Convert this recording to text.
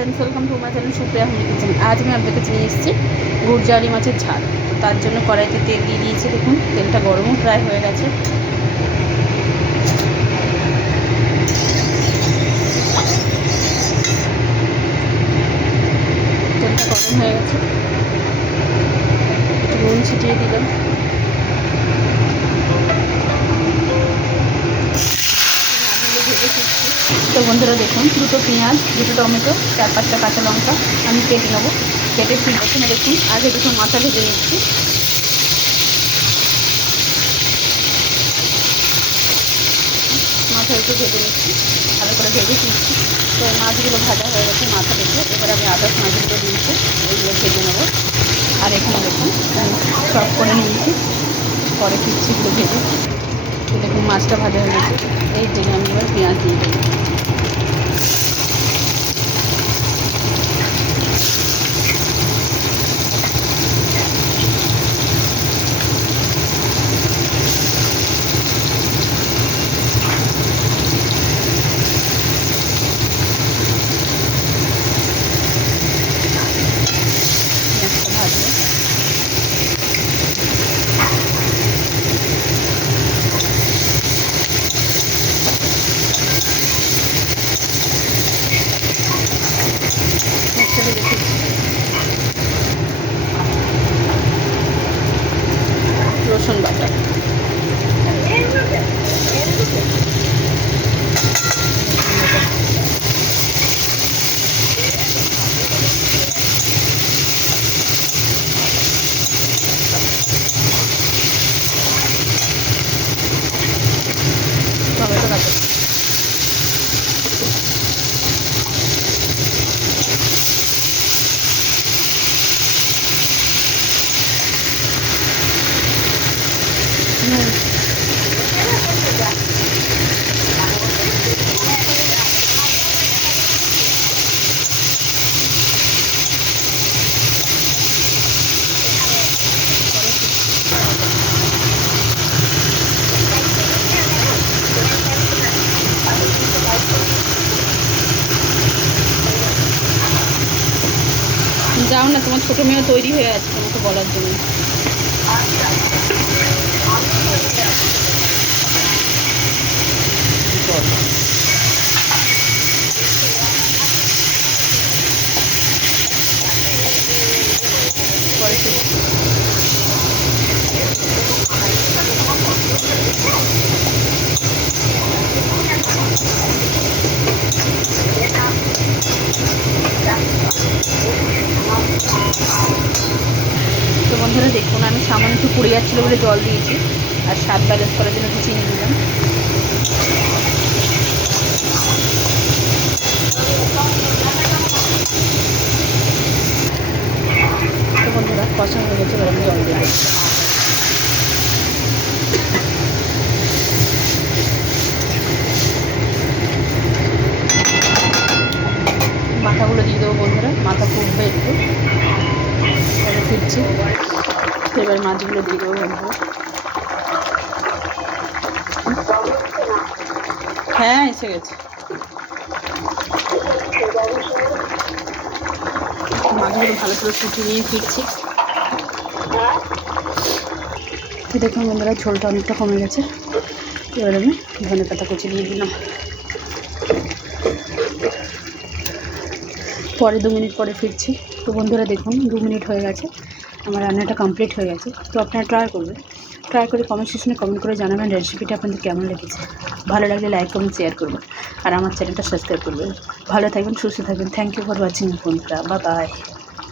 Friends, welcome to my channel Supriya home kitchen. আজ আমি আপনাদের কাছে নিয়ে এসেছি গুড়জালি মাছের ঝাল। তো তার জন্য কড়াইতে তেল দিয়ে দিয়েছি। দেখুন তেলটা গরমও প্রায় হয়ে গেছে। তেলটা গরম হয়ে গেছে, নুন ছিটিয়ে দিলাম। তো বন্ধুরা দেখুন, দুটো পেঁয়াজ, দুটো টমেটো, 4-5টা কাঁচা লঙ্কা আমি কেটে নেবো। কেটে প্রথমে দেখুন আগে দুটো মাথা ভেজে নিচ্ছি। মাথা একটু ভেজে নিচ্ছি, ভালো করে ভেজে নিচ্ছি। তো মাছগুলো ভাজা হয়ে গেছে মাথা ভেজে। এবার আমি আদার্স মাছগুলো দিয়েছি, ওইগুলো ভেজে নেবো। আর এখানে দেখুন সব করে নিয়েছি, পরে ফিরছি এগুলো ভেজে। তো দেখুন মাছটা ভাজা হয়ে গেছে। এই জন্য আমি এবার পেঁয়াজ দিয়ে দেবো। রসুন বাটা, টমেটো কাটা, যাও না, তোমার ছোটো মেয়েও তৈরি হয়ে আছে তোমাকে বলার জন্য। তো বন্ধুরা দেখুন, আমি সামান্য একটু পুড়ে যাচ্ছিলো বলে জল দিয়েছি, আর স্বাদ ব্যালেন্স করার জন্য একটু চিনি দিলাম। তো বন্ধুরা কষা হয়ে গেছে, এবার আমি জল দিলাম। মাথাগুলো দিয়ে দেবো বন্ধুরা, মাথা ফুটবে একটু, পরে ফিরছি। এবার মাছগুলো দিয়ে দেবো বন্ধুরা। হ্যাঁ এসে গেছে। মাছগুলো ভালো করে ফুটিয়ে নিয়ে ফিরছি। দেখুন বন্ধুরা ঝোলটা অনেকটা কমে গেছে। এবার আমি ধনেপাতা কুচি দিয়ে দিলাম। পরে 2 মিনিট পরে ফিরছি। তো বন্ধুরা দেখুন 2 মিনিট হয়ে গেছে, আমার রান্নাটা কমপ্লিট হয়ে গেছে। তো আপনারা ট্রাই করবেন, ট্রাই করে কমেন্ট সেকশনে কমেন্ট করে জানাবেন রেসিপিটা আপনাদের কেমন লেগেছে। ভালো লাগলে লাইক কমেন্ট শেয়ার করবেন, আর আমার চ্যানেলটা সাবস্ক্রাইব করবেন। ভালো থাকবেন, সুস্থ থাকবেন। থ্যাংক ইউ ফর ওয়াচিং বন্ধুরা, বাই বাই।